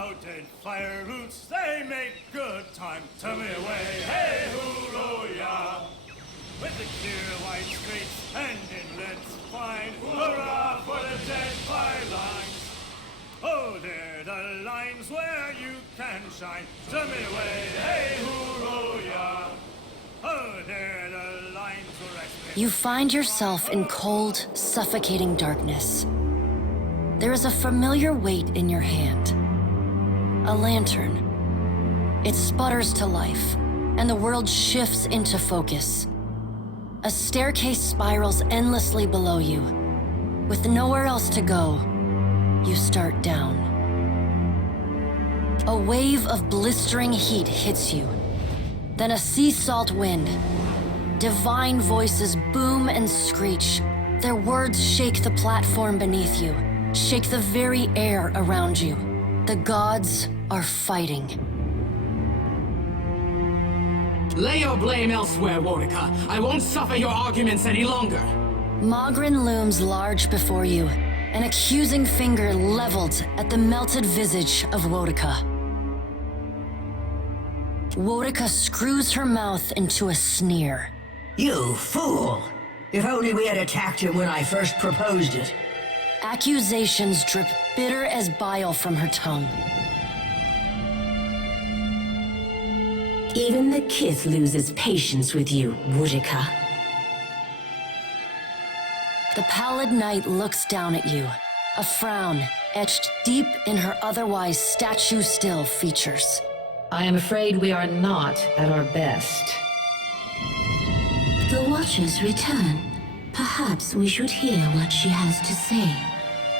Sprouted fire roots, they make good time. Tell me away, hey hoo-ro-ya. With the clear white streets and inlets fine, hurrah for the dead bylines. Oh, they're the lines where you can shine. Tell me away, hey hoo-ro-ya. Oh, they're the lines where I spit. You find yourself in cold, suffocating darkness. There is a familiar weight in your hand. A lantern. It sputters to life, and the world shifts into focus. A staircase spirals endlessly below you. With nowhere else to go, you start down. A wave of blistering heat hits you. Then a sea salt wind. Divine voices boom and screech. Their words shake the platform beneath you, shake the very air around you. The gods are fighting. Lay your blame elsewhere, Wodica. I won't suffer your arguments any longer. Mogren looms large before you, an accusing finger leveled at the melted visage of Wodica. Wodica screws her mouth into a sneer. You fool! If only we had attacked him when I first proposed it. Accusations drip bitter as bile from her tongue. Even the kith loses patience with you, Wodica. The pallid knight looks down at you, a frown etched deep in her otherwise statue-still features. I am afraid we are not at our best. The Watchers return. Perhaps we should hear what she has to say.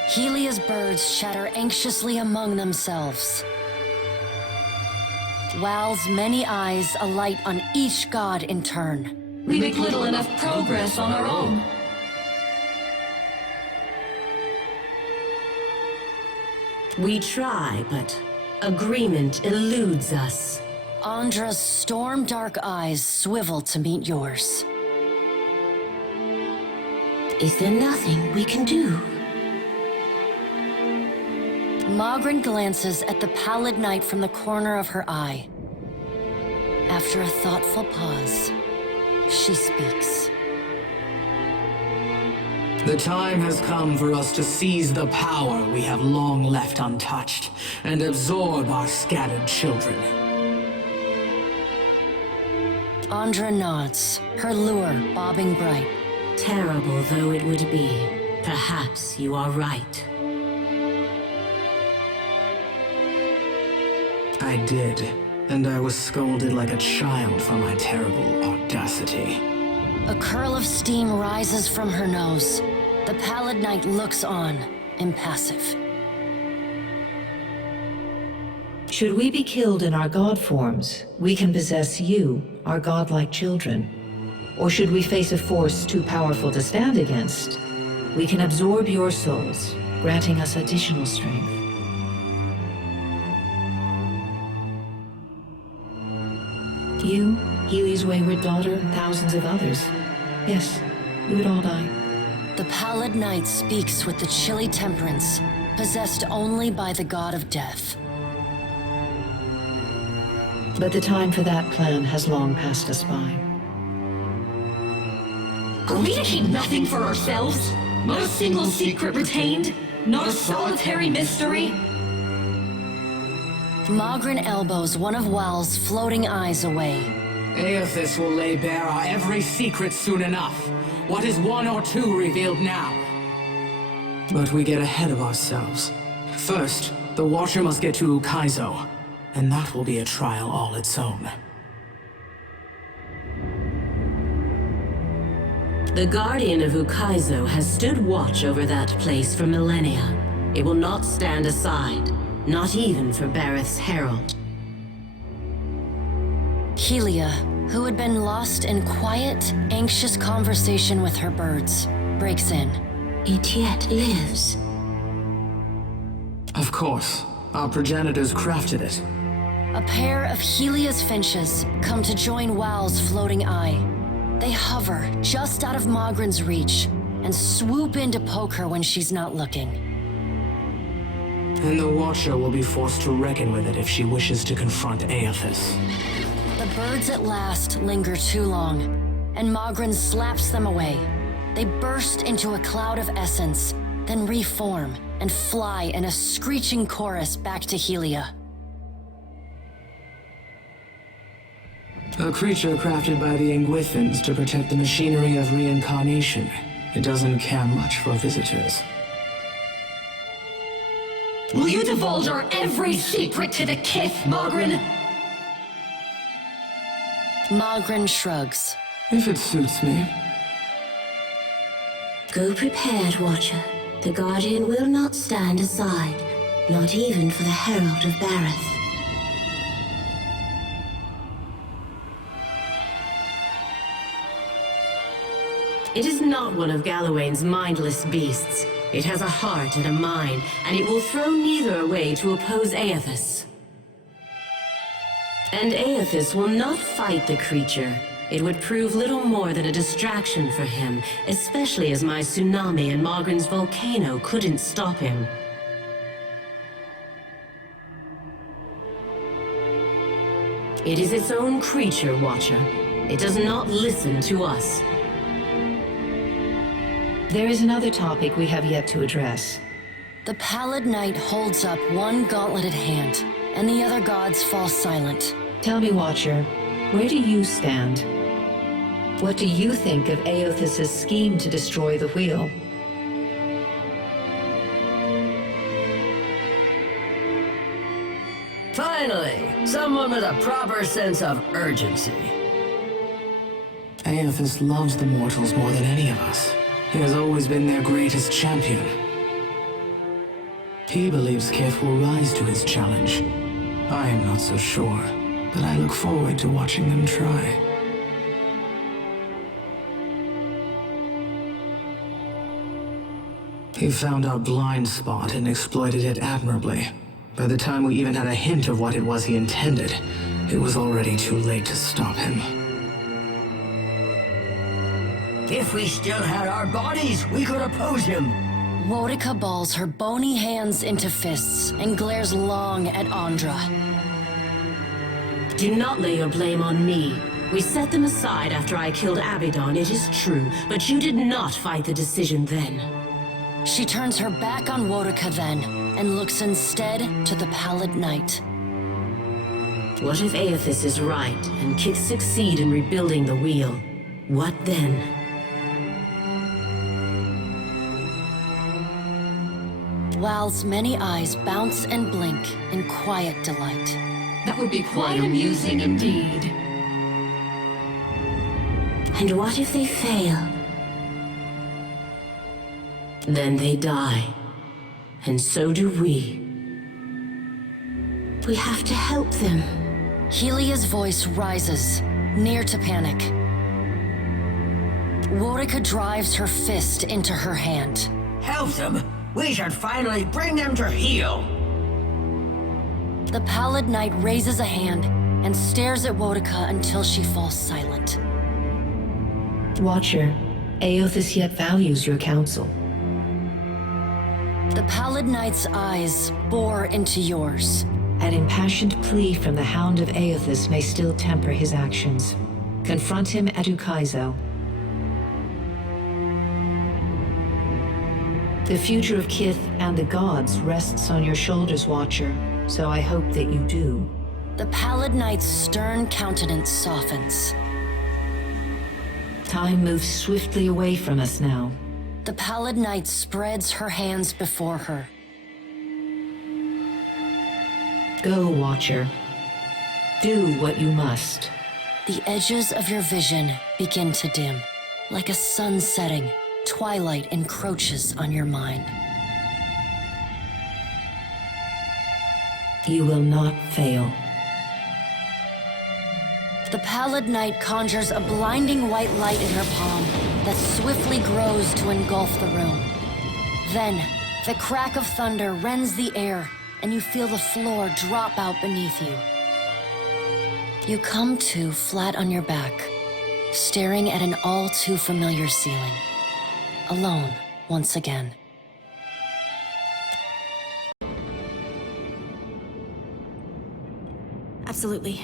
Helia's birds chatter anxiously among themselves. Wal's many eyes alight on each god in turn. We make little enough progress on our own. We try, but agreement eludes us. Andra's storm-dark eyes swivel to meet yours. Is there nothing we can do? Mogren glances at the pallid knight from the corner of her eye. After a thoughtful pause, she speaks. The time has come for us to seize the power we have long left untouched and absorb our scattered children. Andra nods, her lure bobbing bright. Terrible though it would be, perhaps you are right. I did, and I was scolded like a child for my terrible audacity. A curl of steam rises from her nose. The pallid knight looks on, impassive. Should we be killed in our god forms, we can possess you, our godlike children. Or should we face a force too powerful to stand against, we can absorb your souls, granting us additional strength. You, Healy's wayward daughter, thousands of others. Yes, you would all die. The pallid knight speaks with the chilly temperance, possessed only by the god of death. But the time for that plan has long passed us by. Are we to keep nothing for ourselves? Not a single secret retained? Not a solitary mystery? Mogren elbows one of Wal's floating eyes away. Aeothis will lay bare our every secret soon enough. What is one or two revealed now? But we get ahead of ourselves. First, the Watcher must get to Ukaiso, and that will be a trial all its own. The Guardian of Ukaiso has stood watch over that place for millennia. It will not stand aside, not even for Bareth's herald. Helia, who had been lost in quiet, anxious conversation with her birds, breaks in. It yet lives. Of course. Our progenitors crafted it. A pair of Helia's finches come to join Wal's floating eye. They hover just out of Mogren's reach and swoop in to poke her when she's not looking. And the Watcher will be forced to reckon with it if she wishes to confront Aeothis. The birds at last linger too long, and Mogren slaps them away. They burst into a cloud of essence, then reform and fly in a screeching chorus back to Helia. A creature crafted by the Ingwithans to protect the machinery of reincarnation. It doesn't care much for visitors. Will you divulge our every secret to the Kith, Mogren? Mogren shrugs. If it suits me. Go prepared, Watcher. The Guardian will not stand aside, not even for the Herald of Bareth. It is not one of Galawain's mindless beasts. It has a heart and a mind, and it will throw neither away to oppose Eothas. And Aeothis will not fight the creature. It would prove little more than a distraction for him, especially as my tsunami and Mogren's volcano couldn't stop him. It is its own creature, Watcher. It does not listen to us. There is another topic we have yet to address. The Pallid Knight holds up one gauntleted hand, and the other gods fall silent. Tell me, Watcher, where do you stand? What do you think of Aeothis' scheme to destroy the wheel? Finally, someone with a proper sense of urgency. Aeothis loves the mortals more than any of us. He has always been their greatest champion. He believes Kith will rise to his challenge. I am not so sure, but I look forward to watching them try. He found our blind spot and exploited it admirably. By the time we even had a hint of what it was he intended, it was already too late to stop him. If we still had our bodies, we could oppose him. Woedica balls her bony hands into fists and glares long at Andra. Do not lay your blame on me. We set them aside after I killed Abaddon, it is true, but you did not fight the decision then. She turns her back on Woedica then, and looks instead to the Pallid Knight. What if Aeothis is right, and Kith succeed in rebuilding the wheel? What then? Wal's many eyes bounce and blink in quiet delight. That would be quite amusing indeed. And what if they fail? Then they die. And so do we. We have to help them. Helia's voice rises, near to panic. Woedica drives her fist into her hand. Help them! We should finally bring them to heel! The Pallid Knight raises a hand and stares at Woedica until she falls silent. Watcher, Aeothis yet values your counsel. The Pallid Knight's eyes bore into yours. An impassioned plea from the Hound of Aeothis may still temper his actions. Confront him at Ukaiso. The future of Kith and the gods rests on your shoulders, Watcher, so I hope that you do. The Pallid Knight's stern countenance softens. Time moves swiftly away from us now. The Pallid Knight spreads her hands before her. Go, Watcher. Do what you must. The edges of your vision begin to dim. Like a sun setting, twilight encroaches on your mind. You will not fail. The Pallid Knight conjures a blinding white light in her palm that swiftly grows to engulf the room. Then, the crack of thunder rends the air, and you feel the floor drop out beneath you. You come to flat on your back, staring at an all-too-familiar ceiling. Alone, once again. Absolutely.